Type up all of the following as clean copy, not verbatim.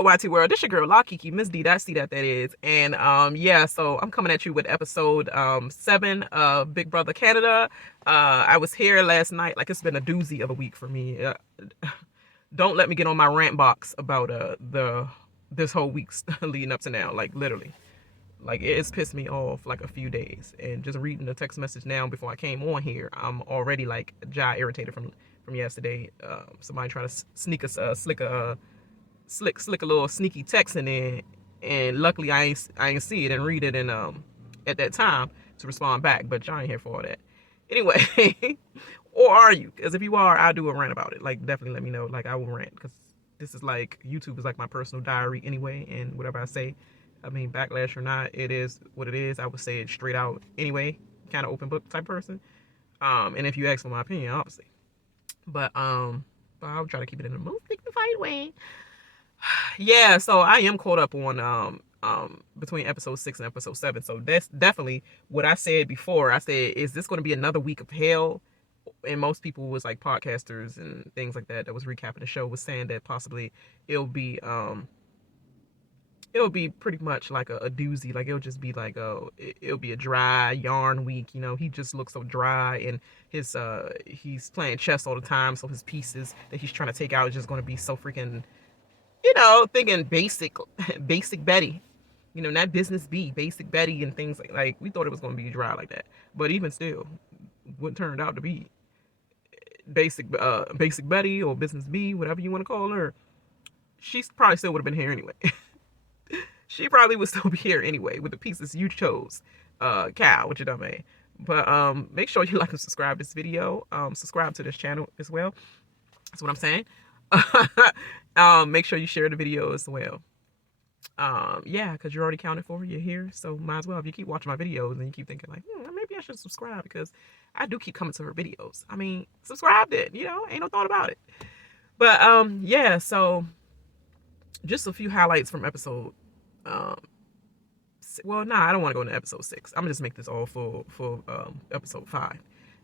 up, YT World? This your girl, La Kiki, Miss D. That is. And yeah, so I'm coming at you with episode 7 of Big Brother Canada. I was here last night. Like, it's been a doozy of a week for me. Don't let me get on my rant box about this whole week's leading up to now. Like, literally. Like, it's pissed me off like a few days. And just reading the text message now before I came on here, I'm already like irritated from yesterday. Somebody trying to slick a little sneaky text in there, and luckily I ain't see it and read it and at that time to respond back. But y'all ain't here for all that anyway. Or are you? Because if you are, I'll do a rant about it. Like, definitely let me know. Like, I will rant, because this is like, YouTube is like my personal diary anyway, and whatever I say, I mean, backlash or not, it is what it is. I would say it straight out anyway. Kind of open book type person. And if you ask for my opinion, obviously. But I'll try to keep it in a most dignified way. Yeah, so I am caught up on between episode 6 and episode 7. So that's definitely what I said before. I said, is this going to be another week of hell? And most people was like podcasters and things like that was recapping the show was saying that possibly it'll be pretty much like a doozy. Like, it'll just be like it'll be a dry yarn week. You know, he just looks so dry, and his he's playing chess all the time, so his pieces that he's trying to take out is just going to be so freaking, you know, thinking basic Betty, you know, not business B, basic Betty and things like we thought it was going to be dry like that. But even still, what turned out to be basic Betty or business B, whatever you want to call her, she probably still would have been here anyway. She probably would still be here anyway with the pieces you chose. Cow, what you done, man. But make sure you like and subscribe to this video. Subscribe to this channel as well. That's what I'm saying. Make sure you share the video as well. Yeah, because you're already counted for. You're here, so might as well. If you keep watching my videos and you keep thinking like, maybe I should subscribe, because I do keep coming to her videos. I mean, subscribe then. You know, ain't no thought about it. But yeah. So just a few highlights from episode. Well, nah, I don't want to go into episode 6. I'm gonna just make this all full episode 5,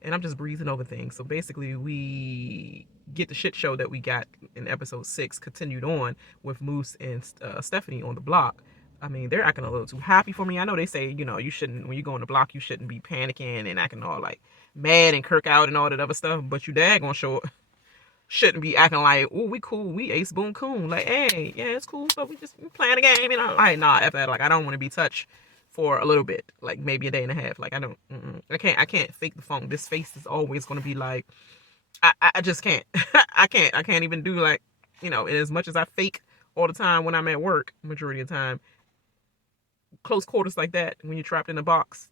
and I'm just breezing over things. So basically, we get the shit show that we got in episode 6 continued on with Moose and Stephanie on the block. I mean, they're acting a little too happy for me. I know they say, you know, you shouldn't, when you go on the block, you shouldn't be panicking and acting all like mad and kirk out and all that other stuff. But you daggone sure shouldn't be acting like, oh, we cool, we ace boom coon. Like, hey, yeah, it's cool, but we playing a game. And I'm like, nah, F that. Like, I don't want to be touched for a little bit, like maybe a day and a half. Like, I don't, I can't fake the phone. This face is always going to be like, I just can't. I can't even do, like, you know, and as much as I fake all the time when I'm at work, majority of the time, close quarters like that, when you're trapped in a box,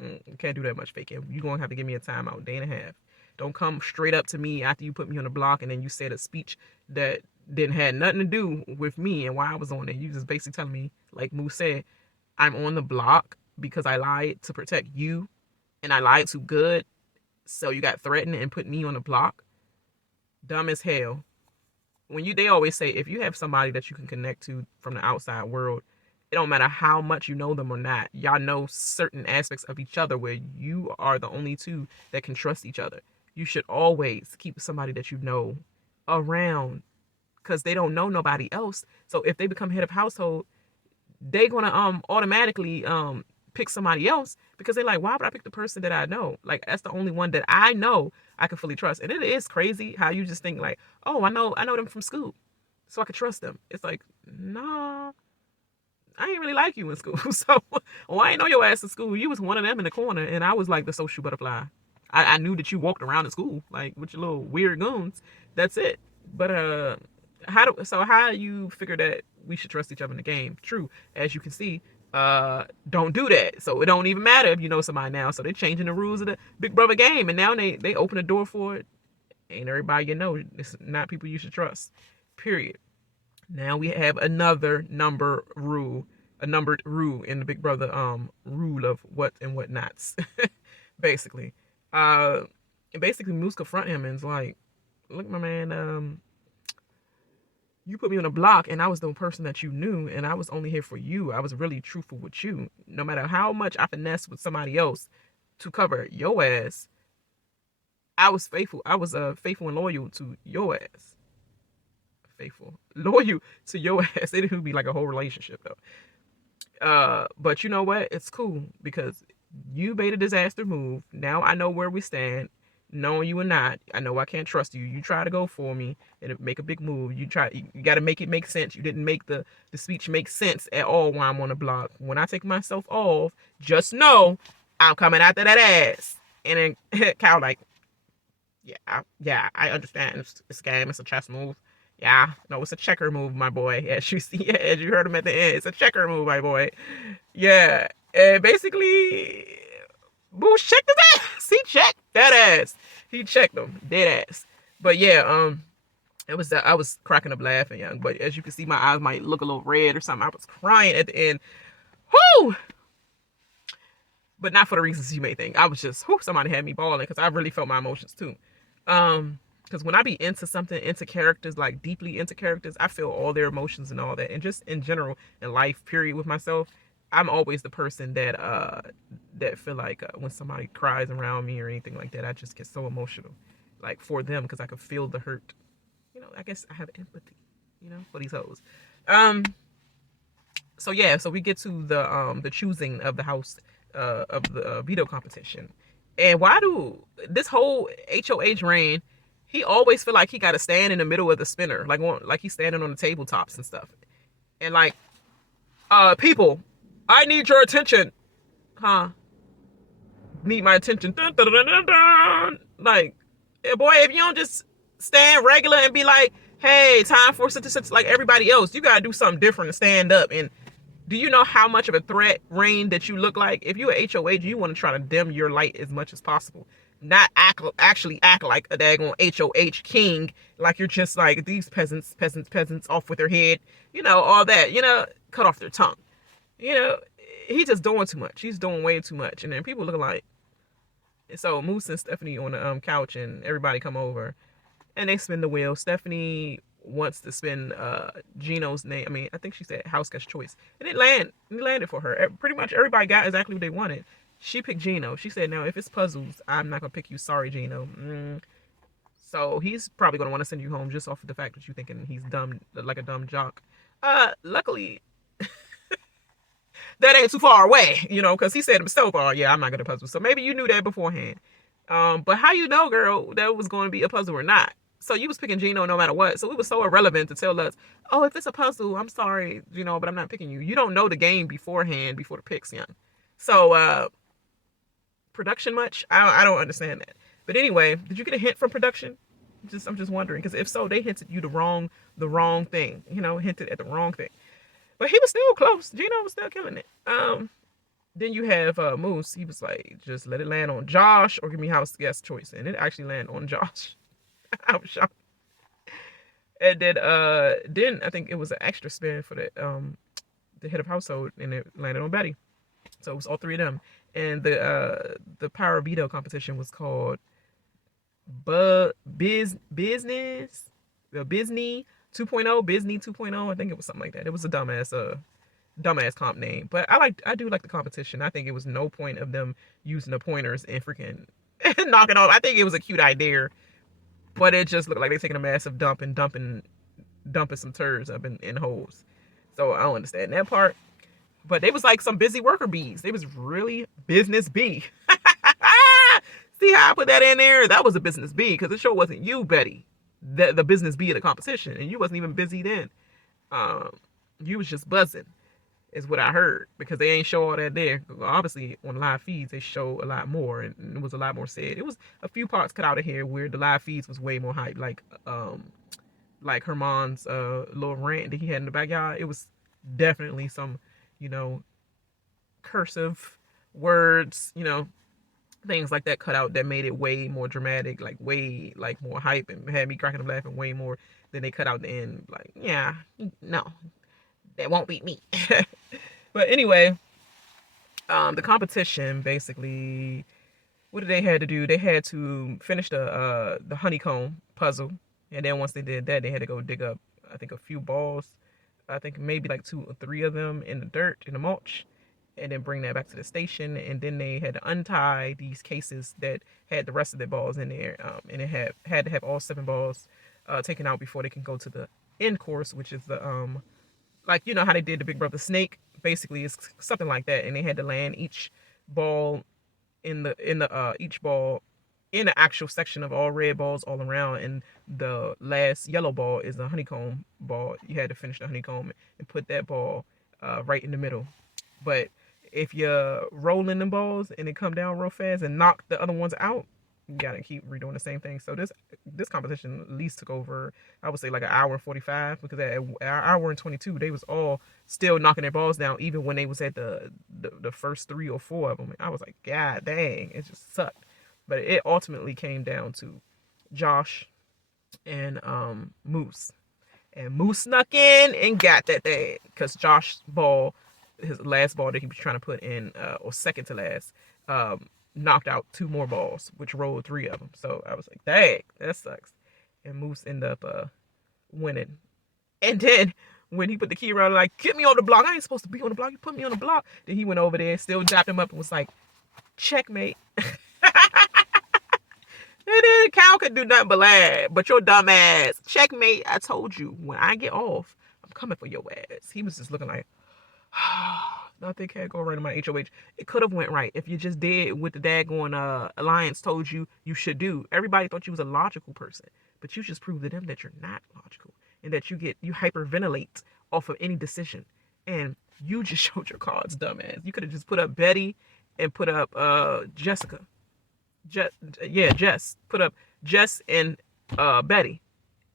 you can't do that much faking. You're going to have to give me a timeout, day and a half. Don't come straight up to me after you put me on the block and then you said a speech that didn't have nothing to do with me and why I was on it. You just basically telling me, like Moose said, I'm on the block because I lied to protect you, and I lied too good, so you got threatened and put me on the block. Dumb as hell. They always say, if you have somebody that you can connect to from the outside world, it don't matter how much you know them or not, y'all know certain aspects of each other where you are the only two that can trust each other. You should always keep somebody that you know around, because they don't know nobody else. So if they become head of household, they're gonna automatically pick somebody else, because they're like, why would I pick the person that I know? Like, that's the only one that I know I can fully trust. And it is crazy how you just think like, oh, I know them from school, so I can trust them. It's like, nah, I ain't really like you in school. So, well, I ain't know your ass in school. You was one of them in the corner, and I was like the social butterfly. I knew that you walked around in school like with your little weird goons. That's it. But how do you figure that we should trust each other in the game? True, as you can see, don't do that. So it don't even matter if you know somebody now. So they're changing the rules of the Big Brother game, and now they open the door for it. Ain't everybody you know. It's not people you should trust. Period. Now we have another numbered rule in the Big Brother rule of what and what nots. Basically. And basically Moose confront him and is like, look, my man, you put me on a block and I was the person that you knew, and I was only here for you. I was really truthful with you. No matter how much I finessed with somebody else to cover your ass, I was faithful. I was faithful and loyal to your ass. faithful, loyal to your ass. It would be like a whole relationship though. But you know what? It's cool because you made a disaster move. Now I know where we stand. Knowing you or not, I know I can't trust you. You try to go for me and make a big move. You got to make it make sense. You didn't make the speech make sense at all while I'm on the block. When I take myself off, just know I'm coming after that ass. And then Cal like, yeah, I understand. It's a game. It's a chess move. Yeah, no, it's a checker move, my boy. As you see, as you heard him at the end, it's a checker move, my boy. Yeah, and basically, Boosh checked his ass. He checked that ass. He checked him, dead ass. But yeah, it was I was cracking up laughing, young. But as you can see, my eyes might look a little red or something. I was crying at the end. Whoo! But not for the reasons you may think. I was just, somebody had me bawling because I really felt my emotions too. Because when I be into something, into characters, like deeply into characters, I feel all their emotions and all that. And just in general, in life, period, with myself, I'm always the person that feel like when somebody cries around me or anything like that, I just get so emotional, like for them, because I can feel the hurt. You know, I guess I have empathy, you know, for these hoes. So yeah, so we get to the choosing of the house of the veto competition. And why do this whole HOH reign, he always feel like he got to stand in the middle of the spinner, like he's standing on the tabletops and stuff. And like, people, I need your attention. Huh? Need my attention. Dun, dun, dun, dun, dun. Like, boy, if you don't just stand regular and be like, hey, time for such like everybody else, you gotta do something different and stand up. And do you know how much of a threat, Rain, that you look like? If you're HOH, you want to try to dim your light as much as possible. Not actually act like a daggone HOH king, like you're just like these peasants off with their head, you know, all that, you know, cut off their tongue. You know, he's just doing too much. He's doing way too much. And then people looking like, so Moose and Stephanie on the couch and everybody come over and they spin the wheel. Stephanie wants to spin Gino's name. I mean, I think she said house guest choice. And it landed for her. Pretty much everybody got exactly what they wanted. She picked Gino. She said, now, if it's puzzles, I'm not going to pick you. Sorry, Gino. So he's probably going to want to send you home just off of the fact that you're thinking he's dumb, like a dumb jock. Luckily, that ain't too far away, you know, because he said himself, oh, yeah, I'm not going to puzzle. So maybe you knew that beforehand. But how you know, girl, that was going to be a puzzle or not? So you was picking Gino no matter what. So it was so irrelevant to tell us, oh, if it's a puzzle, I'm sorry, Gino, but I'm not picking you. You don't know the game beforehand, before the picks, young. So, production much? I don't understand that. But anyway, did you get a hint from production? I'm just wondering, because if so, they hinted you the wrong thing. You know, hinted at the wrong thing. But he was still close. Gino was still killing it. Then you have Moose. He was like, just let it land on Josh or give me house guest choice. And it actually landed on Josh. I was shocked. And then I think it was an extra spin for the head of household, and it landed on Betty. So it was all three of them. And the power veto competition was called Business 2.0, Bizney 2.0. I think it was something like that. It was a dumbass comp name. But I do like the competition. I think it was no point of them using the pointers and freaking knocking off. I think it was a cute idea, but it just looked like they taking a massive dump and dumping some turds up in holes. So I don't understand that part. But they was like some busy worker bees. They was really business bee. See how I put that in there? That was a business bee, because it sure wasn't you, Betty, the business bee of the competition. And you wasn't even busy then. You was just buzzing, is what I heard, because they ain't show all that there. Obviously, on live feeds, they show a lot more, and it was a lot more said. It was a few parts cut out of here where the live feeds was way more hype, like Hermon's little rant that he had in the backyard. It was definitely some, you know, cursive words, you know, things like that cut out that made it way more dramatic, like way like more hype, and had me cracking up laughing way more than they cut out the end. Like, yeah, no, that won't beat me. But anyway, the competition basically, what did they had to do? They had to finish the honeycomb puzzle, and then once they did that, they had to go dig up, I think, a few balls. I think maybe like 2 or 3 of them in the dirt, in the mulch, and then bring that back to the station. And then they had to untie these cases that had the rest of the balls in there, and it had to have all 7 balls taken out before they can go to the end course, which is the like, you know how they did the Big Brother snake. Basically, it's something like that, and they had to land each ball in the each ball in the actual section of all red balls all around, and the last yellow ball is a honeycomb ball. You had to finish the honeycomb and put that ball right in the middle. But if you're rolling the balls and they come down real fast and knock the other ones out, you gotta keep redoing the same thing. So this competition at least took over, I would say, like an hour and 45, because at an hour and 22 they was all still knocking their balls down, even when they was at the first 3 or 4 of them. I was like, God dang, it just sucked. But it ultimately came down to Josh and Moose. And Moose snuck in and got that thing, because Josh's ball, his last ball that he was trying to put in, or second to last, knocked out 2 more balls, which rolled 3 of them. So I was like, dang, that sucks. And Moose ended up winning. And then when he put the key around, like, get me on the block. I ain't supposed to be on the block. You put me on the block. Then he went over there, still dapped him up, and was like, checkmate. And then Cal could do nothing but laugh. But your dumb ass, checkmate. I told you, when I get off, I'm coming for your ass. He was just looking like, nothing can't go right in my HOH. It could have went right if you just did what the daggone alliance told you should do. Everybody thought you was a logical person, but you just proved to them that you're not logical, and that you hyperventilate off of any decision. And you just showed your cards, dumbass. You could have just put up Betty and put up Jessica. Jess. Put up Jess and Betty.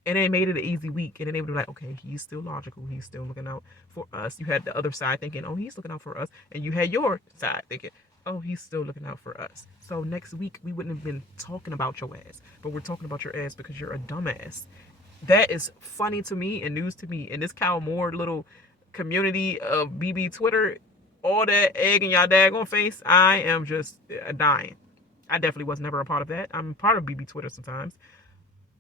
And they made it an easy week. And then they would be like, okay, he's still logical. He's still looking out for us. You had the other side thinking, oh, he's looking out for us. And you had your side thinking, oh, he's still looking out for us. So next week, we wouldn't have been talking about your ass. But we're talking about your ass because you're a dumbass. That is funny to me and news to me. And this Cal Moore little community of BB Twitter, all that egg in y'all daggone face, I am just dying. I definitely was never a part of that. I'm part of BB Twitter sometimes.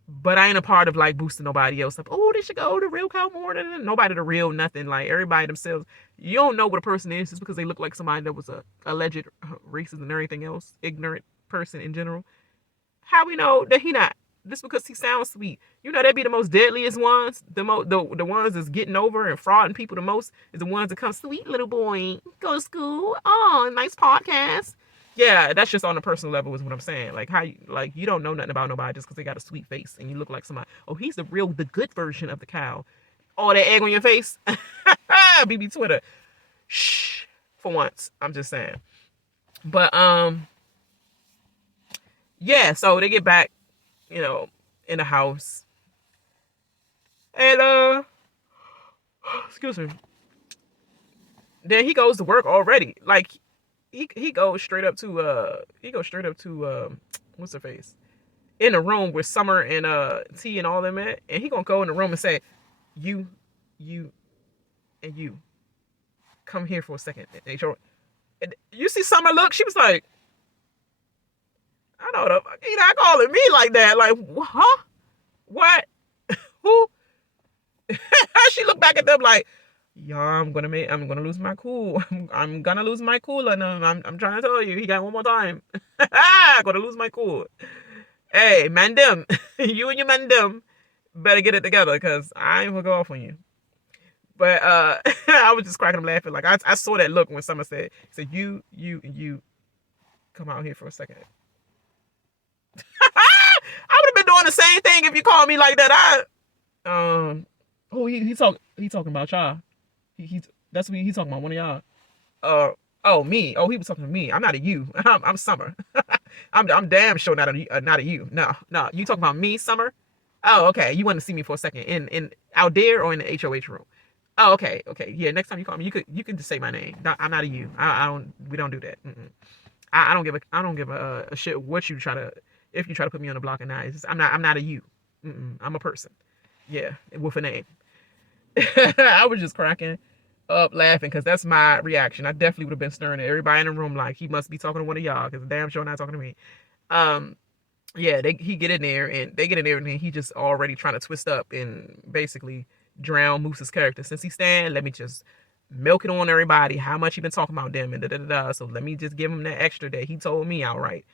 But I ain't a part of like boosting nobody else up. Oh, they should go to real Cal Moore. Nobody the real nothing. Like everybody themselves. You don't know what a person is just because they look like somebody that was a alleged racist and everything else. Ignorant person in general. How we know that he not? Just because he sounds sweet. You know that be the most deadliest ones. The ones that's getting over and frauding people the most is the ones that come, sweet little boy, go to school. Oh, nice podcast. Yeah, that's just on a personal level is what I'm saying. Like how you don't know nothing about nobody just because they got a sweet face and you look like somebody. Oh, he's the good version of the cow. All that egg on your face. BB Twitter. Shh. For once. I'm just saying. But yeah, so they get back, in the house. And excuse me. Then he goes to work already. Like he goes straight up to what's her face? In the room with Summer and T and all them at, and he gonna go in the room and say, you and you come here for a second. And you see Summer look, she was like, I know the fuck he not calling me like that. Like, huh? What? Who? She looked back at them like, y'all, I'm gonna lose my cool. I'm gonna lose my cool, and I'm trying to tell you, he got one more time. I'm gonna lose my cool. Hey, man, them, you and your man, them, better get it together, cause I ain't gonna go off on you. But I was just cracking up laughing. Like I saw that look when someone said, you come out here for a second. I would have been doing the same thing if you called me like that. He talking about y'all. That's what he's talking about, one of y'all. Me. Oh, he was talking to me. I'm not a you. I'm Summer. I'm damn sure not a you. No. You talking about me, Summer? Oh, okay. You want to see me for a second in out there or in the HOH room? Oh, okay. Yeah. Next time you call me, you can just say my name. I'm not a you. We don't do that. I don't give a shit what you try to. If you try to put me on the block or not, I'm not a you. I'm a person. Yeah, with a name. I was just cracking up laughing because that's my reaction. I definitely would have been staring at everybody in the room like he must be talking to one of y'all because damn sure not talking to me. Yeah, they get in there and he just already trying to twist up and basically drown Moose's character. Since he's staying, let me just milk it on everybody how much he been talking about them and da-da-da-da. So let me just give him that extra that he told me outright.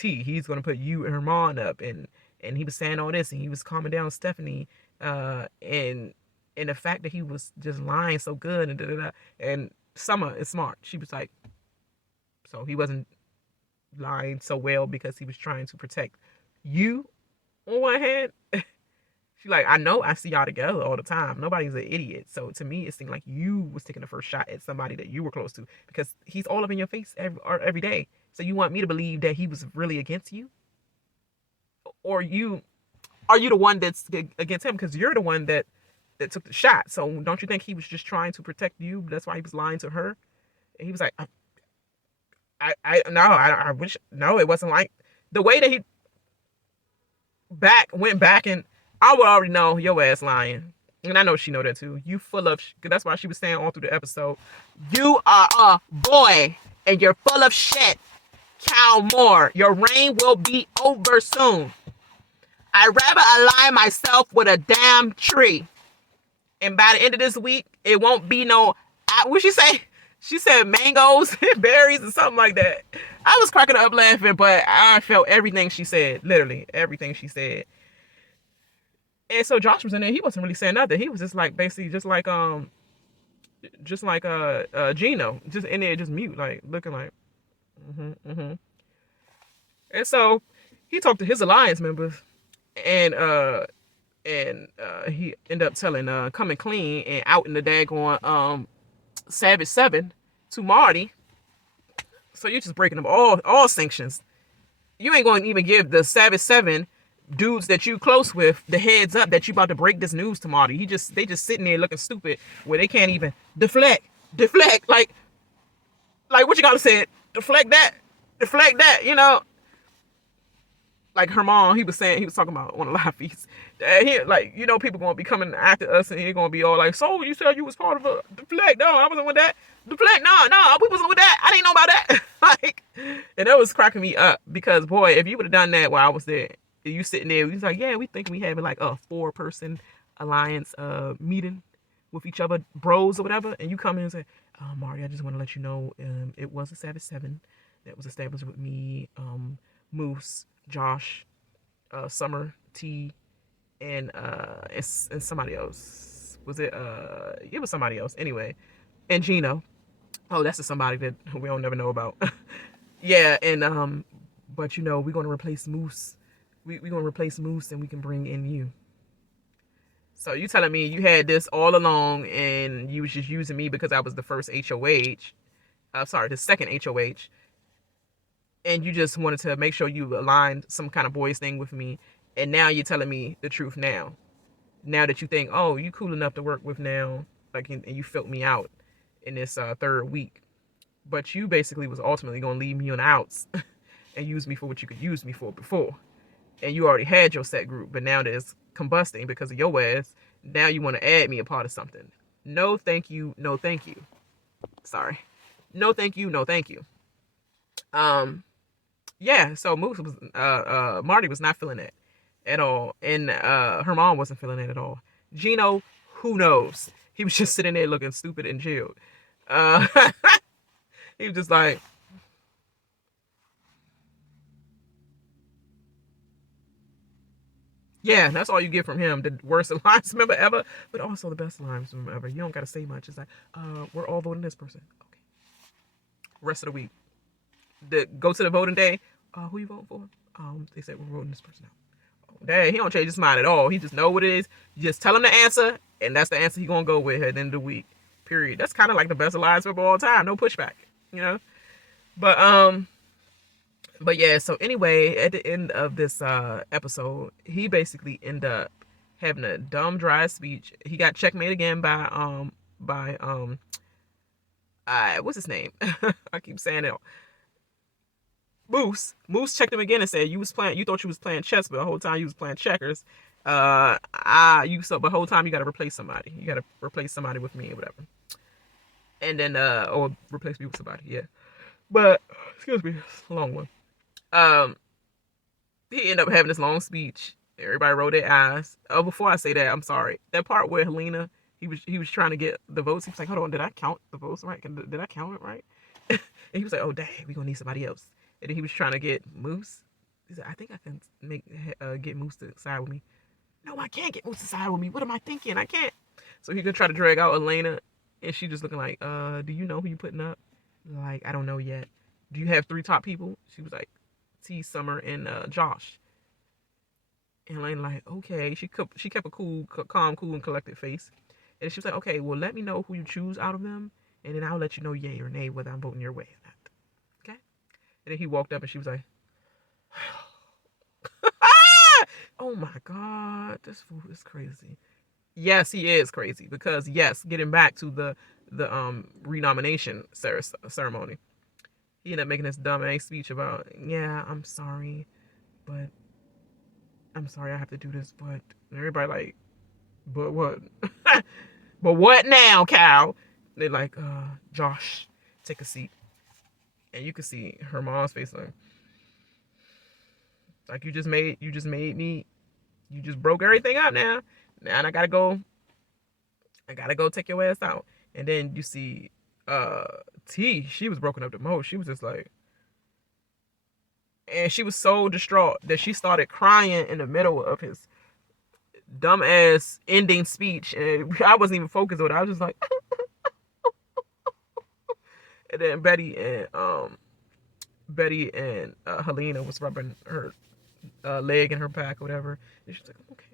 He's gonna put you and Hermon up, and and he was saying all this, and he was calming down Stephanie, and the fact that he was just lying so good, and and Summer is smart. She was like, so he wasn't lying so well because he was trying to protect you on one hand. She's like, I know, I see y'all together all the time. Nobody's an idiot. So to me, it seemed like you was taking the first shot at somebody that you were close to, because he's all up in your face every day. So you want me to believe that he was really against you? Or are you the one that's against him? Because you're the one that took the shot. So don't you think he was just trying to protect you? That's why he was lying to her. And he was like, I wish, no, it wasn't like the way that he went back, and I would already know your ass lying. And I know she know that too. You full of, that's why she was saying all through the episode, you are a boy and you're full of shit. Count more. Your reign will be over soon. I'd rather align myself with a damn tree. And by the end of this week, it won't be no, what she say? She said mangoes and berries or something like that. I was cracking up laughing, but I felt everything she said. Literally, everything she said. And so Josh was in there. He wasn't really saying nothing. He was just like, basically, just like Gino. Just in there, just mute, like, looking like, And so he talked to his alliance members, and he ended up telling Coming Clean and out in the daggone Savage 7 to Marty. So you're just breaking up all sanctions. You ain't going to even give the Savage 7 dudes that you close with the heads up that you about to break this news to Marty. They just sitting there looking stupid where they can't even deflect. Like what you gotta say? Deflect that, you know. Like Hermon, he was talking about on the live feeds. Like, you know, people gonna be coming after us and they're gonna be all like, so you said you was part of a deflect. No, I wasn't with that. Deflect, no, we wasn't with that. I didn't know about that. Like, and that was cracking me up because, boy, if you would have done that while I was there, you sitting there, he's like, yeah, we think we having like a 4-person alliance meeting with each other, bros or whatever, and you come in and say, Marty, I just want to let you know, it was a Savage 7 that was established with me, Moose, Josh, Summer, T, and somebody else. Was it? It was somebody else. Anyway, and Gino. Oh, that's somebody that we don't never know about. Yeah, and but you know, we're gonna replace Moose. We're gonna replace Moose, and we can bring in you. So you telling me you had this all along, and you was just using me because I was the first HOH. The second HOH. And you just wanted to make sure you aligned some kind of boys thing with me. And now you're telling me the truth now. Now that you think, oh, you cool enough to work with now, like, and you filled me out in this third week. But you basically was ultimately going to leave me on the outs and use me for what you could use me for before. And you already had your set group, but now that it's combusting because of your ass, now you want to add me a part of something. No, thank you. No, thank you. Sorry. No, thank you. No, thank you. Yeah, so Moose was Marty was not feeling it at all, and her mom wasn't feeling it at all. Gino, who knows? He was just sitting there looking stupid and chilled. He was just like, yeah, that's all you get from him. The worst alliance member ever, but also the best alliance member ever. You don't got to say much. It's like, we're all voting this person. Okay. Rest of the week. Go to the voting day. Who you voting for? They said we're voting this person out. Dang, he don't change his mind at all. He just know what it is. You just tell him the answer, and that's the answer he gonna go with at the end of the week. Period. That's kind of like the best alliance member of all time. No pushback, you know. But yeah. So anyway, at the end of this episode, he basically ended up having a dumb, dry speech. He got checkmate again by what's his name? I keep saying it. Moose checked him again and said, you thought you was playing chess, but the whole time you was playing checkers. But the whole time you gotta replace somebody. You gotta replace somebody with me or whatever. And then or replace me with somebody, yeah. But excuse me, it's a long one. He ended up having this long speech. Everybody rolled their eyes. Oh, before I say that, I'm sorry. That part where Haleena, he was trying to get the votes. He was like, hold on, did I count the votes right? Did I count it right? And he was like, oh dang, we gonna need somebody else. And then he was trying to get Moose. He said, I think I can get Moose to side with me. No, I can't get Moose to side with me. What am I thinking? I can't. So he could try to drag out Elena, and she just looking like, do you know who you putting up? Like, I don't know yet. Do you have 3 top people? She was like, T, Summer, and Josh. And Elena like, okay. She kept a calm, cool, and collected face. And she was like, okay, well, let me know who you choose out of them, and then I'll let you know yay or nay whether I'm voting your way or not. Okay? And then he walked up, and she was like, oh my God, this fool is crazy. Yes, he is crazy because yes, getting back to the renomination ceremony, he ended up making this dumbass speech about, yeah, I'm sorry, but I'm sorry I have to do this, but everybody like, but what? But what now, Cal? They're like, Josh, take a seat. And you can see her mom's face like you just made me, you just broke everything up now. Now I gotta go take your ass out. And then you see T, she was broken up the most. She was just like, and she was so distraught that she started crying in the middle of his dumbass ending speech. And I wasn't even focused on it. I was just like and then Betty and Haleena was rubbing her leg in her back or whatever. And she's like, I'm okay.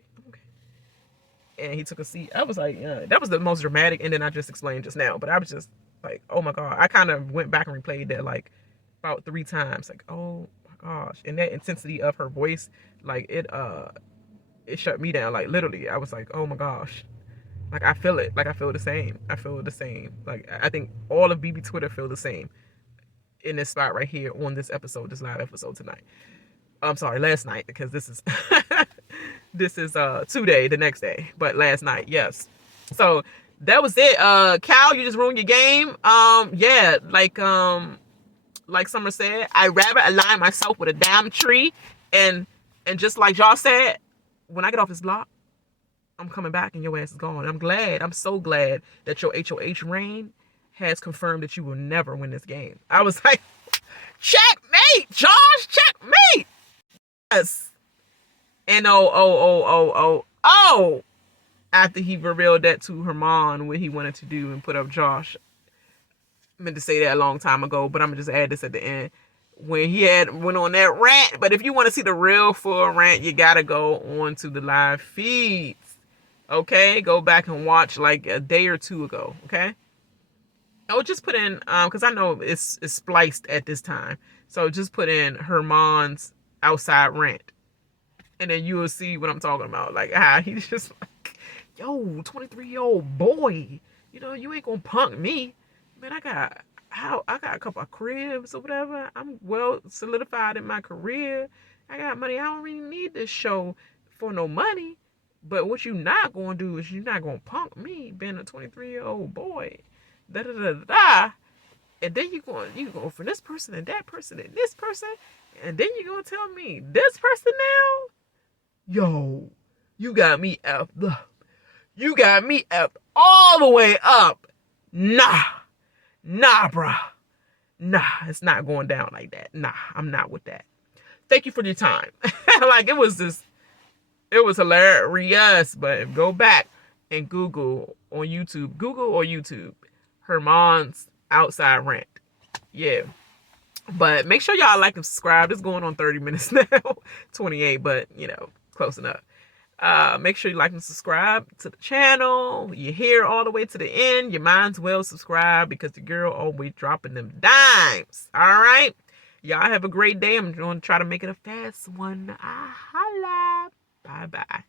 And he took a seat. I was like, that was the most dramatic ending I just explained just now. But I was just like, oh my God. I kind of went back and replayed that like about 3 times. Like, oh my gosh. And that intensity of her voice, like it shut me down. Like literally, I was like, oh my gosh. Like I feel it. Like I feel the same. Like I think all of BB Twitter feel the same in this spot right here on this episode, this live episode tonight. I'm sorry, last night, because this is this is today, the next day, but last night, yes. So that was it. Cal, you just ruined your game. Yeah, like Summer said, I'd rather align myself with a damn tree, and just like y'all said, when I get off this block, I'm coming back and your ass is gone. I'm so glad that your HOH reign has confirmed that you will never win this game. I was like, checkmate, Josh, checkmate. Yes. And after he revealed that to Hermon, what he wanted to do and put up Josh. I meant to say that a long time ago, but I'm gonna just add this at the end. When he went on that rant, but if you want to see the real full rant, you gotta go on to the live feeds. Okay, go back and watch like a day or 2 ago. Okay, I would just put in because I know it's spliced at this time, so just put in Hermon's outside rant, and then you will see what I'm talking about. Like he's just like, yo, 23-year-old boy, you ain't gonna punk me, man. I got a couple of cribs or whatever. I'm well solidified in my career. I got money. I don't really need this show for no money. But what you not gonna do is you're not gonna punk me being a 23-year-old boy. Da da da da. And then you going for this person and that person and this person, and then you gonna tell me this person now? Yo, you got me effed up. You got me effed all the way up. Nah, bruh. Nah, it's not going down like that. Nah, I'm not with that. Thank you for your time. Like it was hilarious, but go back and Google or YouTube, Hermon's outside rant. Yeah. But make sure y'all like and subscribe. It's going on 30 minutes now. 28, but close enough. Make sure you like and subscribe to the channel. You're here all the way to the end. You might as well subscribe because the girl always dropping them dimes. All right. Y'all have a great day. I'm going to try to make it a fast one. Holla. Bye-bye.